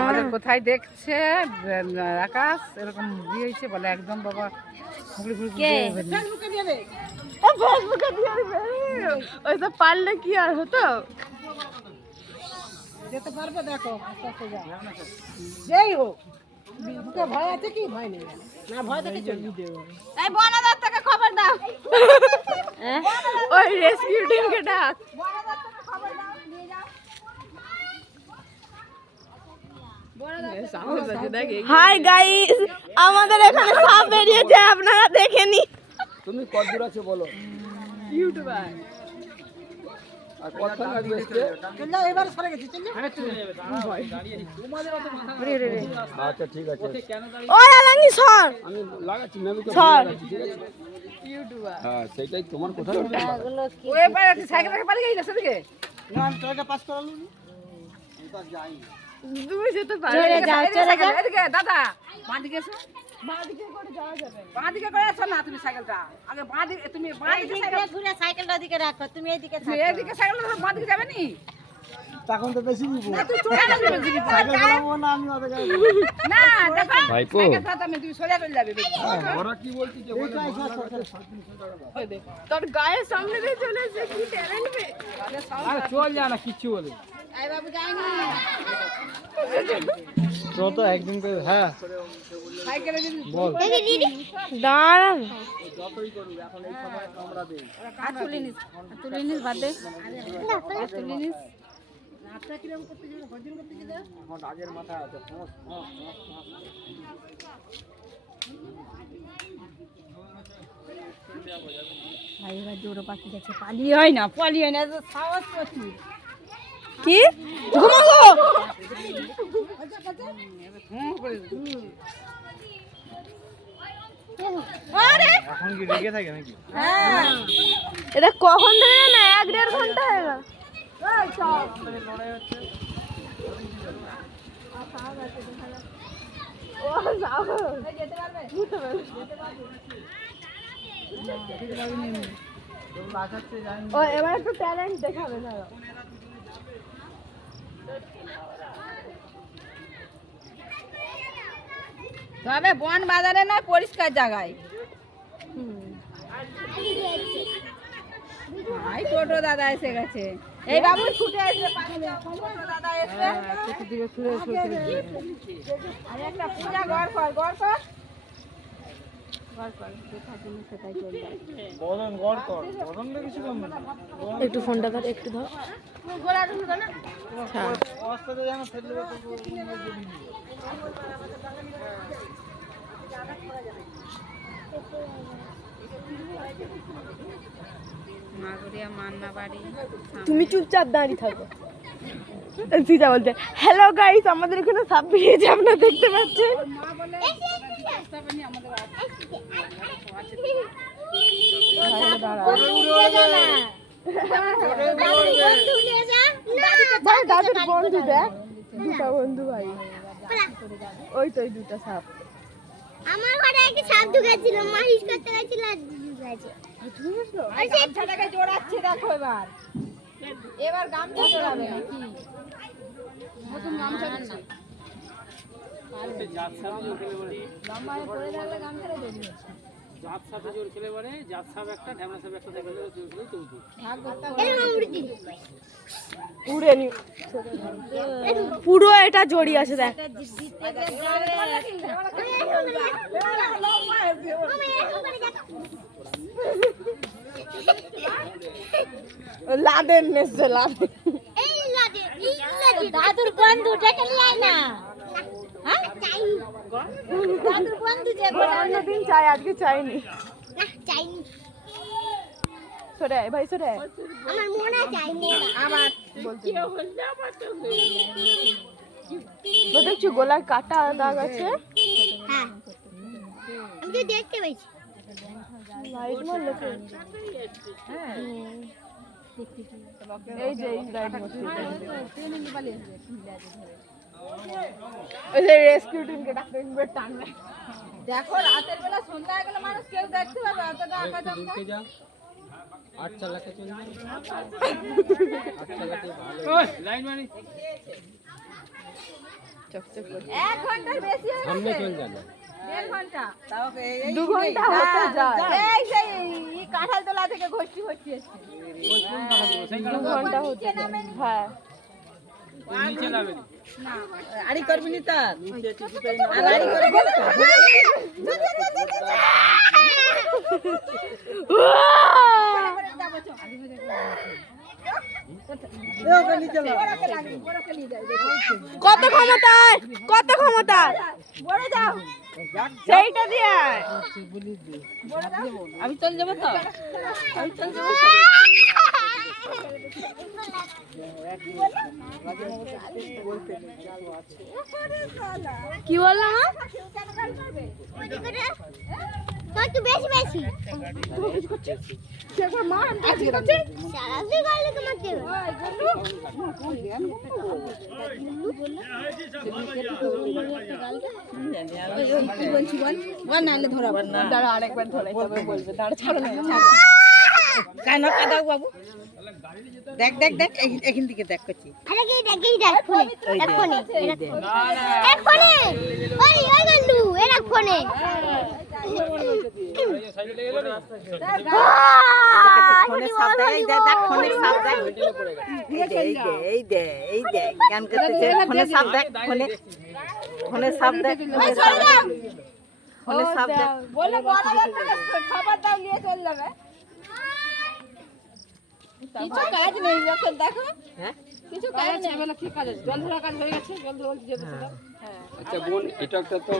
আমাদের কোথায় দেখছে আকাশ এরকম দিয়েছে বলে একদম বাবা ওইসব পারলে কি আর হতো যেতে পারবে দেখো যেই হোক ভয় আছে কি ভয় নেই না ভয় থেকে এই বনাদার থেকে খবর দাও ওই রেস্কিউ টিমকে ডাক হাই গাইস আমাদের এখানে সাপ বেরিয়েছে আপনারা দেখেনি তুমি কত দূর আছে বলো ইউটিউবার আর কথা লাগবে চল এবার সরে গেছি চল আচ্ছা ঠিক আছে ওই আলাঙ্গি সর আমি লাগাচ্ছি মেমোকে লাগাচ্ছি ঠিক আছে ইউটিউবার হ্যাঁ সেটাই তোমার কথা ওই পারে সাইকেল রেখে পালিয়ে গেছে সেদিকে না আমি তোকে পাস করালু আমি তো যাই তুমি যেতে পারো চলে যাও এদিকে দাদা বাঁ দিকে এসো বাঁ দিকে করে যাওয়া যাবে বাঁ দিকে করে এসো না তুমি সাইকেলটা আগে বাঁ দিকে তুমি বাঁ দিকে সাইকেল ঘুরে সাইকেলটা দিকে রাখো তুমি এইদিকে থাকো এইদিকে সাইকেলটা বাঁ দিকে যাবে নি তখন তো বেশি নিব না তুই চলে যাবে সাইকেল চালাবো না আমি ওদের না দেখো ভাইপো সাইকেলটা আমি তুমি সোজা চলে যাবে ওরা কি বলছি যে ওই দেখ তোর গায়ের সামনে দিয়ে চলে এসে কি ট্যালেন্ট বে আরে চল যা না কিছু বলে এই বাবু যায়নি তো একদিন করে হ্যাঁ সাইকেলে যদি বল দাঁড়ান যতই করুক এখন এই সময় আমরা দেই তুলে নিস বাদ দে তুলে নিস নাচটা কিরকম করতে যাবে ভজন করতে যাবে এখন আগের মাথা আছে ভাই এবার জোড়ো পাখি গেছে পালিয়ে হয় না সাহস প্রচুর কি ঘুমাবো এখন কি রেগে থাকে নাকি হ্যাঁ এটা কখন ধরে না 1-1.5 ঘন্টা হয়ে গেল লড়াই হচ্ছে ও যাও যেতে পারবে যেতে পারবে ও এবার একটু ট্যালেন্ট দেখাবে না তবে বন বাজারে নয় পরিষ্কার জায়গায় ভাই টোটো দাদা এসে গেছে এই বাবু ছুটে আসবে টোটো দাদা এসে আর একটা পূজা ঘর কর একটু ফোনটা ধর একটু ধর মাগুরিয়া মান্না বাড়ি তুমি চুপচাপ দাঁড়িয়ে থাকো সিজা বলতে হ্যালো গাইস আমাদের এখানে সাপ বেরিয়েছে আপনারা দেখতে পাচ্ছেন ভাই দাদুর বন্ধু দেখ দুটা বন্ধু ভাই ওই তো দুটা সাপ আমার ঘরে একটা সাপ ঢুকেছিল মালিশ করতে গেছিল আর ঢুকেছে এই গামছাটাকে জোড়াচ্ছে দেখো এবার গামছা জোড়াবে কি নতুন গামছা দিচ্ছে লম্বায় পড়ে থাকলে গামছাটা বেরিয়ে যাচ্ছে জাত সাথে জোর খেলে পারে জাত সাপ একটা ঢ্যামনা সাপ একটা দেখলে জোর খেলে চলতি উড়েনি পুরো এটা জড়ি আছে দেখ লাদেন নেছে লাদেন এই দাদুর বন্ধু ডেকে নিয়ে আয় না হ্যাঁ চাইনি দাদুর বন্ধু যে অন্যদিন চাই আজকে চাইনি না চাইনি সরে আয় ভাই সরে আয় আমার মনে চাইনি আবার বলতে দেখছি গলায় কাটা দাগ আছে হ্যাঁ আমি তো দেখতে পাইছি লাইট মারলো তো এই যে এই লাইট মারছে ওই যে রেস্কিউ টিমকে ডাকতে ইনভাইট টানবে দেখো রাতের বেলা সন্ধ্যা হয়ে গেলে মানুষ কেউ দেখতে পাবে অতটা আঁকা ঢুকে যা 8 চালাতে চলবে 8 চালাতে ভালো ওই লাইন মারি চকচক করে 1 ঘন্টার বেশি হয়ে সামনে গেছে চল জানা 1.5 ঘন্টা 2 ঘন্টা হতে যায় এই সেই এই কাঁঠালতলা থেকে ঘষটি ঘষটি এসছে ওই কোন কথা বলবো সেই 2 ঘন্টা হতে যায় হ্যাঁ নিচে নামে আড়ি করবি নি তার নিচে টিকিটাই আর আড়ি করবি কত ক্ষমতায় কত ক্ষমতায় বড় যাও সেইটা দিয়ে আমি চল যাবো তো আমি চল যাবো কি বললাম একটু বেশি বেশি আজকে করছে সারাদিন গালে তোমাকে কি বলছি বল বল নালে ধরাবো না দাঁড়া আরেকবার ধরাই তবে বলবে দাঁড়া ছাড়ো না কেন কাদাও বাবু দেখ দেখ দেখ এখান থেকে দেখ করছি আরে কি দেখি দেখ ফোনে এক ফোনে এক ফোনে ওই ওই গন্ডু এর এক ফোনে সাইকেলে গেল না ফোনে সাপ দেখ দেখ ফোনে সাপ দেখ এই দে গান করতেছে ফোনে সাপ দেখ ফোনে সাপ দেখ ফোনে সাপ দেখ বলে বড় খাবার দাও নিয়ে চলে যাবে কিছু কাজ নেই যখন দেখো হ্যাঁ কিছু কাজ নেই বলে কি কাজ আছে জল ধরা কাজ হয়ে গেছে জল ধরা যেতে আচ্ছা বোন এটা একটা তো